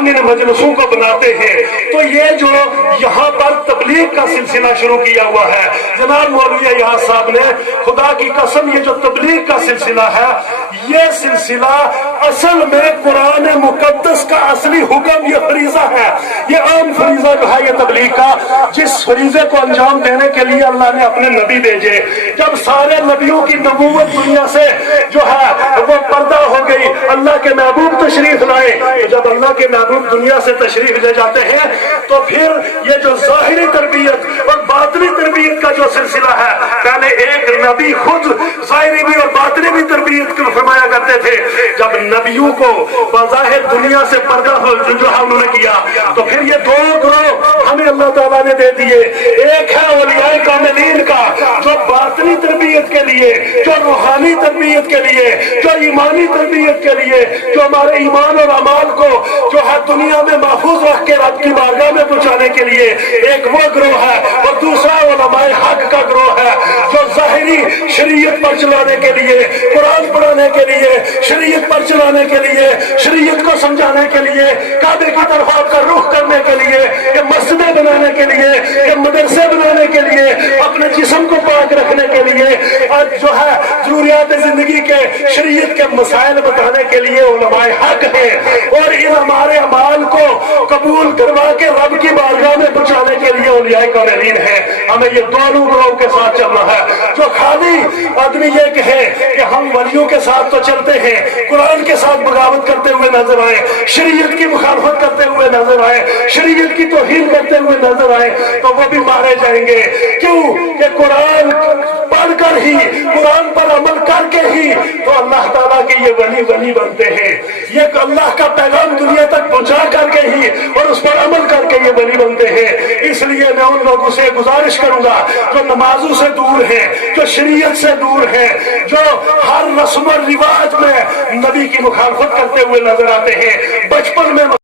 ہم ان مجلسوں کو بناتے ہیں تو یہ جو یہاں پر تبلیغ کا سلسلہ شروع کیا ہوا ہے جناب مولوی ایاز صاحب نے، خدا کی قسم یہ جو تبلیغ کا سلسلہ ہے یہ سلسلہ اصل میں قرآن مقدس کا اصلی حکم یہ فریضہ ہے، یہ عام فریضہ جو ہے یہ تبلیغ کا، جس فریضے کو انجام دینے کے لیے اللہ نے اپنے نبی بھیجے۔ جب سارے نبیوں کی نبوت دنیا سے جو ہے وہ پردہ ہو گئی، اللہ کے محبوب تشریف لائے، جب اللہ کے محبوب دنیا سے تشریف لے جاتے ہیں تو پھر یہ جو ظاہری تربیت اور باطنی تربیت کا جو سلسلہ ہے، پہلے ایک نبی خود ظاہری بھی اور باطنی بھی تربیت فرمایا کرتے تھے، جب نبیوں کو بظاہر دنیا سے پردہ جو ہے انہوں نے کیا تو پھر یہ دو گروہ ہمیں اللہ تعالیٰ نے دے دیے، ایک ہے اولیاء کاملین کا جو باطنی تربیت کے لیے، جو روحانی تربیت کے لیے، جو ایمانی تربیت کے لیے، جو ہمارے ایمان اور اعمال کو جو ہے دنیا میں محفوظ رکھ کے رب کی بارگاہ میں پہنچانے کے لیے ایک وہ گروہ ہے، اور دوسرا علماء حق کا گروہ ہے جو ظاہری شریعت پر چلانے کے لیے، قرآن پڑھانے کے لیے، شریعت پر چلانے کے لیے، شریعت کو سمجھانے کے لیے، کعبے کی طرف آپ کا رخ کرنے کے لیے، کہ مسجدیں بنانے کے لیے، کہ مدرسے بنانے کے لیے، اپنے جسم کو پاک رکھنے کے لیے، اور جو ہے ضروریات زندگی کے شریعت کے مسائل بتانے کے لیے علماء حق ہیں، اور ان ہمارے اعمال کو قبول کروا کے رب کی بارگاہ میں پہنچانے کے لیے اولیاء کاملین ہیں۔ ہمیں یہ دونوں گروہوں کے ساتھ چلنا ہے۔ جو خالی آدمی یہ کہے کہ ہم ولیوں کے ساتھ تو چلتے ہیں، قرآن کے ساتھ بغاوت کرتے ہوئے نظر آئے، شریعت کی مخالفت کرتے ہوئے نظر آئے، شریعت کی توہین کرتے ہوئے نظر آئے، تو وہ بھی مارے جائیں گے۔ کیوں کہ قرآن پڑھ کر ہی، قرآن پر عمل کر کے ہی تو اللہ تعالیٰ کے یہ ولی بنتے ہیں، یہ اللہ کا پیغام دنیا تک پہنچا کر کے ہی اور اس پر عمل کر کے یہ ولی بنتے ہیں۔ اس لیے میں ان لوگوں سے گزارش کروں گا جو نمازوں سے دور ہیں، جو شریعت سے دور ہیں، جو ہر رسم و رواج میں نبی کی مخالفت کرتے ہوئے نظر آتے ہیں، بچپن میں